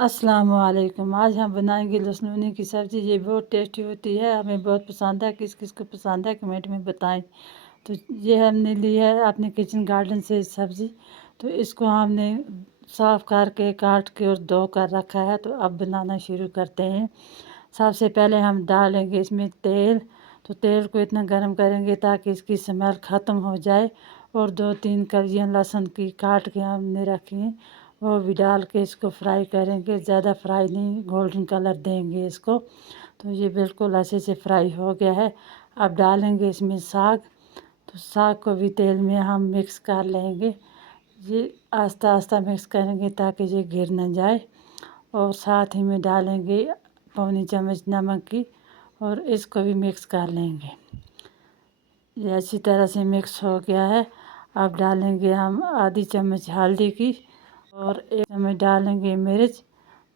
अस्सलाम वालेकुम। आज हम बनाएंगे लहसुन की सब्ज़ी। ये बहुत टेस्टी होती है, हमें बहुत पसंद है। किस किस को पसंद है कमेंट में बताएं। तो ये हमने ली है अपने किचन गार्डन से सब्ज़ी। तो इसको हमने साफ़ करके काट के और धो कर रखा है। तो अब बनाना शुरू करते हैं। सबसे पहले हम डालेंगे इसमें तेल। तो तेल को इतना गर्म करेंगे ताकि इसकी स्मेल ख़त्म हो जाए। और 2-3 कलियाँ लहसुन की काट के हमने रखी हैं, वो भी डाल के इसको फ्राई करेंगे। ज़्यादा फ्राई नहीं, गोल्डन कलर देंगे इसको। तो ये बिल्कुल अच्छे से फ्राई हो गया है। अब डालेंगे इसमें साग। तो साग को भी तेल में हम मिक्स कर लेंगे। ये आस्ता आस्ता मिक्स करेंगे ताकि ये गिर न जाए। और साथ ही में डालेंगे पौनी चम्मच नमक की, और इसको भी मिक्स कर लेंगे। ये अच्छी तरह से मिक्स हो गया है। अब डालेंगे हम आधी चम्मच हल्दी की, और 1 चम्मच डालेंगे मिर्च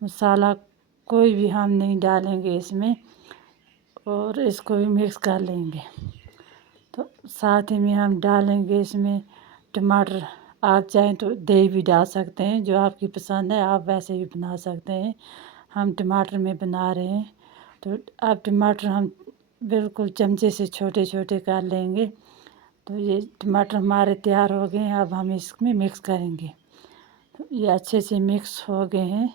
मसाला। कोई भी हम नहीं डालेंगे इसमें, और इसको भी मिक्स कर लेंगे। तो साथ ही में हम डालेंगे इसमें टमाटर। आप चाहें तो दही भी डाल सकते हैं, जो आपकी पसंद है आप वैसे भी बना सकते हैं। हम टमाटर में बना रहे हैं। तो अब टमाटर हम बिल्कुल चमचे से छोटे छोटे कर लेंगे। तो ये टमाटर हमारे तैयार हो गए हैं। अब हम इसमें मिक्स करेंगे। तो ये अच्छे से मिक्स हो गए हैं।